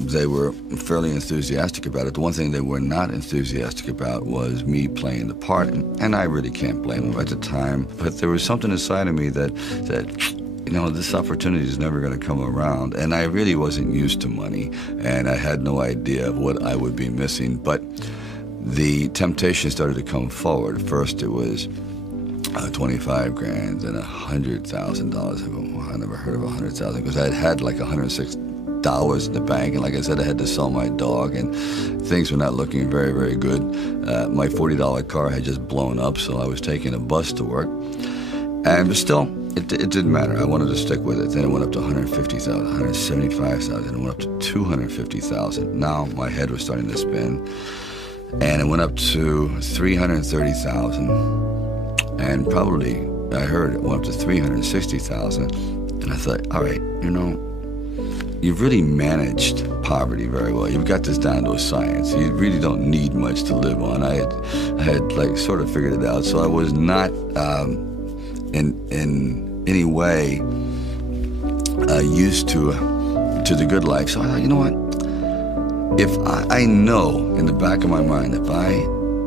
they were fairly enthusiastic about it. The one thing they were not enthusiastic about was me playing the part, and I really can't blame them at the time. But there was something inside of me that you know, this opportunity is never going to come around. And I really wasn't used to money, and I had no idea of what I would be missing. But the temptation started to come forward. First it was 25 grand and $100,000. I never heard of 100,000 because I had like $106 in the bank, and like I said, I had to sell my dog, and things were not looking very, very good. My $40 car had just blown up, so I was taking a bus to work. But still, it didn't matter. I wanted to stick with it. Then it went up to 150,000, 175,000, it went up to 250,000. Now my head was starting to spin, and it went up to 330,000, and probably I heard it went up to 360,000. And I thought, all right, you know, you've really managed poverty very well. You've got this down to a science. You really don't need much to live on. I had like sort of figured it out. So I was not in any way used to the good life. So I thought, you know what? If I know in the back of my mind, if I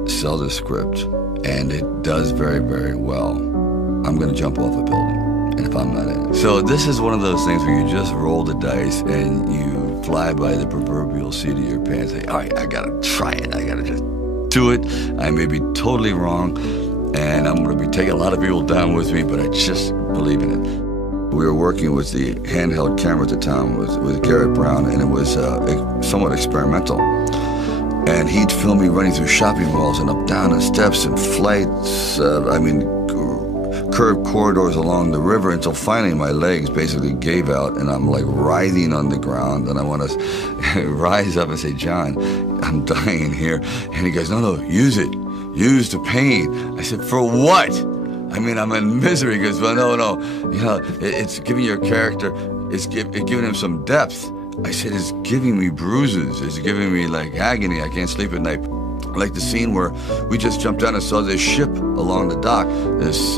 sell this script and it does very, very well, I'm going to jump off a building. And if I'm not in it. So this is one of those things where you just roll the dice and you fly by the proverbial seat of your pants. Say, all right, I gotta try it. I gotta just do it. I may be totally wrong, and I'm gonna be taking a lot of people down with me, but I just believe in it. We were working with the handheld camera at the time with Garrett Brown, and it was somewhat experimental. And he'd film me running through shopping malls and up down the steps and flights. Curved corridors along the river until finally my legs basically gave out and I'm like writhing on the ground, and I want to rise up and say, John, I'm dying here. And he goes, no, use it. Use the pain. I said, for what? I mean, I'm in misery. He goes, well, no. You know, it's giving your character, it's giving him some depth. I said, it's giving me bruises. It's giving me like agony. I can't sleep at night. Like the scene where we just jumped down and saw this ship along the dock, this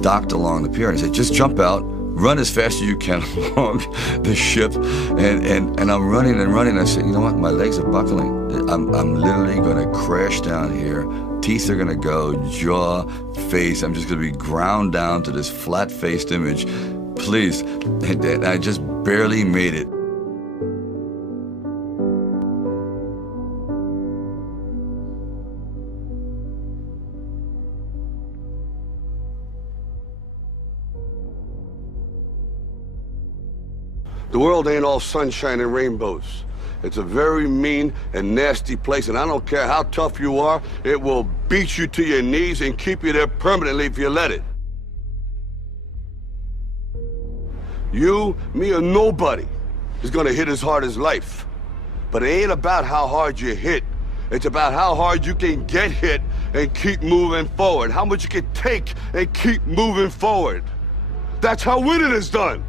docked along the pier, and I said, just jump out, run as fast as you can along the ship, and I'm running and running. I said, you know what, my legs are buckling. I'm literally gonna crash down here. Teeth are gonna go, jaw, face. I'm just gonna be ground down to this flat-faced image. Please. And I just barely made it. The world ain't all sunshine and rainbows. It's a very mean and nasty place, and I don't care how tough you are, it will beat you to your knees and keep you there permanently if you let it. You, me, or nobody is gonna hit as hard as life. But it ain't about how hard you hit. It's about how hard you can get hit and keep moving forward. How much you can take and keep moving forward. That's how winning is done.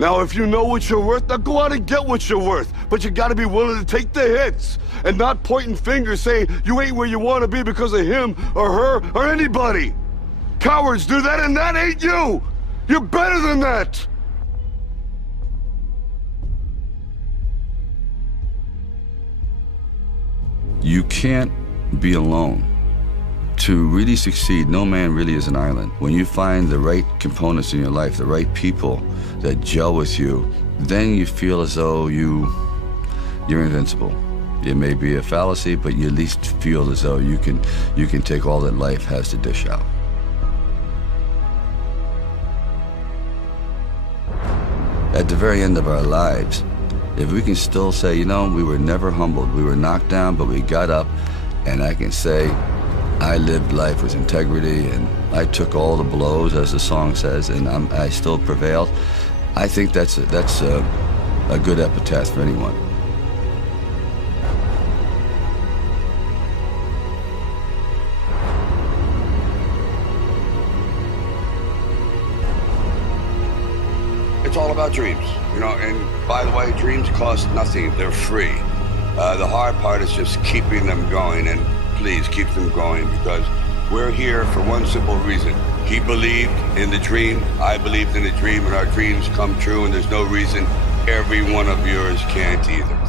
Now, if you know what you're worth, now go out and get what you're worth. But you gotta be willing to take the hits and not pointing fingers saying you ain't where you wanna be because of him or her or anybody. Cowards do that, and that ain't you. You're better than that. You can't be alone. To really succeed, no man really is an island. When you find the right components in your life, the right people that gel with you, then you feel as though you're invincible. It may be a fallacy, but you at least feel as though you can take all that life has to dish out. At the very end of our lives, if we can still say, you know, we were never humbled, we were knocked down, but we got up, and I can say, I lived life with integrity, and I took all the blows, as the song says, and I still prevailed. I think that's a good epitaph for anyone. It's all about dreams, you know, and by the way, dreams cost nothing. They're free. The hard part is just keeping them going, and please keep them going, because We're here for one simple reason. He believed in the dream, I believed in the dream, and our dreams come true, and there's no reason every one of yours can't either.